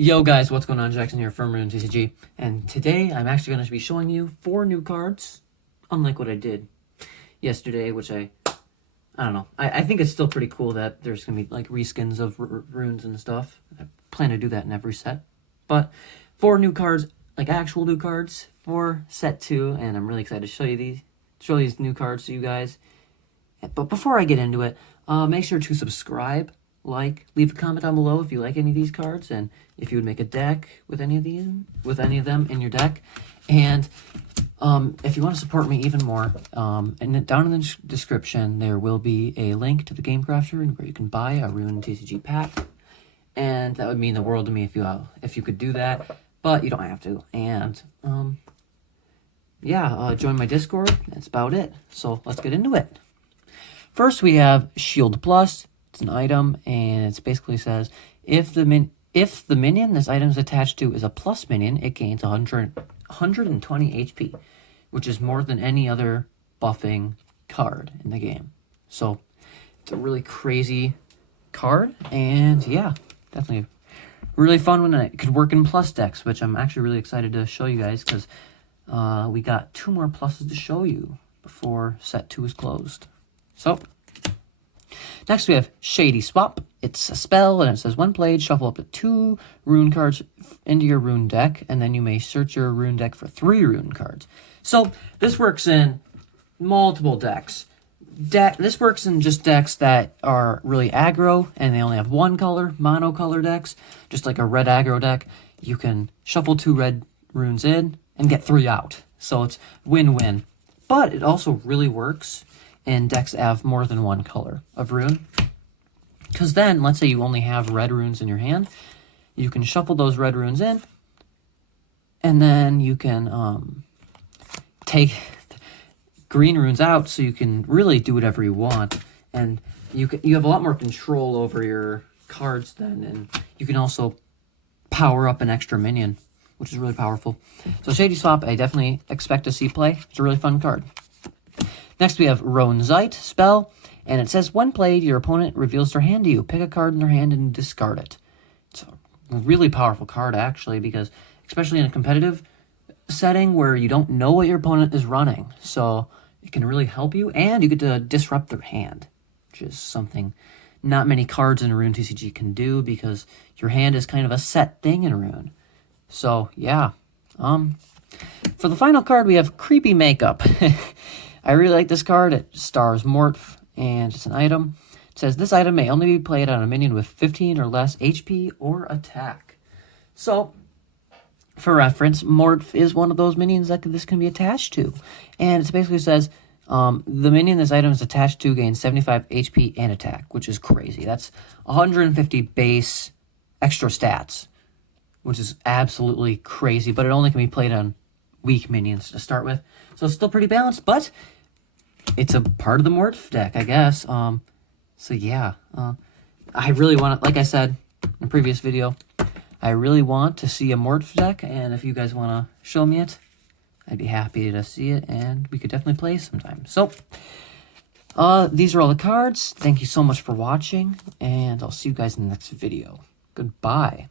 Yo guys, what's going on? Jackson here from Rune TCG, and today I'm actually going to be showing you 4 new cards, unlike what I did yesterday, which I don't know. I think it's still pretty cool that there's going to be like reskins of runes and stuff. I plan to do that in every set, but 4 new cards, like actual new cards for set 2, and I'm really excited to show these new cards to you guys. But before I get into it, make sure to subscribe, leave a comment down below if you like any of these cards, and if you would make a deck with any of them in your deck. And if you want to support me even more, and down in the description there will be a link to the Game Crafter where you can buy a Rune TCG pack, and that would mean the world to me if you could do that, but you don't have to. And yeah, join my Discord. That's about it. So let's get into it. First, we have Shield Plus. It's an item, and it basically says if the minion this item is attached to is a plus minion, it gains 120 HP, which is more than any other buffing card in the game. So it's a really crazy card, and yeah, definitely really fun when it could work in plus decks, which I'm actually really excited to show you guys because we got 2 more pluses to show you before set 2 is closed. So next we have Shady Swap. It's a spell, and it says when played, shuffle up to 2 rune cards into your rune deck, and then you may search your rune deck for 3 rune cards. So this works in multiple decks. This works in just decks that are really aggro, and they only have 1 color, monocolor decks, just like a red aggro deck. You can shuffle 2 red runes in and get 3 out. So it's win-win. But it also really works in decks that have more than 1 color of rune. Because then, let's say you only have red runes in your hand, you can shuffle those red runes in, and then you can take green runes out, so you can really do whatever you want. And you have a lot more control over your cards then, and you can also power up an extra minion, which is really powerful. So Shady Swap, I definitely expect to see play. It's a really fun card. Next, we have Rowan spell, and it says, when played, your opponent reveals their hand to you. Pick a card in their hand and discard it. It's a really powerful card, actually, because especially in a competitive setting where you don't know what your opponent is running. So it can really help you, and you get to disrupt their hand, which is something not many cards in Rune TCG can do because your hand is kind of a set thing in Rune. So, yeah. For the final card, we have Creepy Makeup. I really like this card. It stars Morph, and it's an item. It says, this item may only be played on a minion with 15 or less HP or attack. So, for reference, Morph is one of those minions that this can be attached to. And it basically says, the minion this item is attached to gains 75 HP and attack, which is crazy. That's 150 base extra stats, which is absolutely crazy, but it only can be played on weak minions to start with. So it's still pretty balanced, but it's a part of the Morph deck, I guess. So yeah, I really want to, like I said in the previous video, I really want to see a Morph deck, and if you guys want to show me it, I'd be happy to see it, and we could definitely play sometime. So, these are all the cards. Thank you so much for watching, and I'll see you guys in the next video. Goodbye.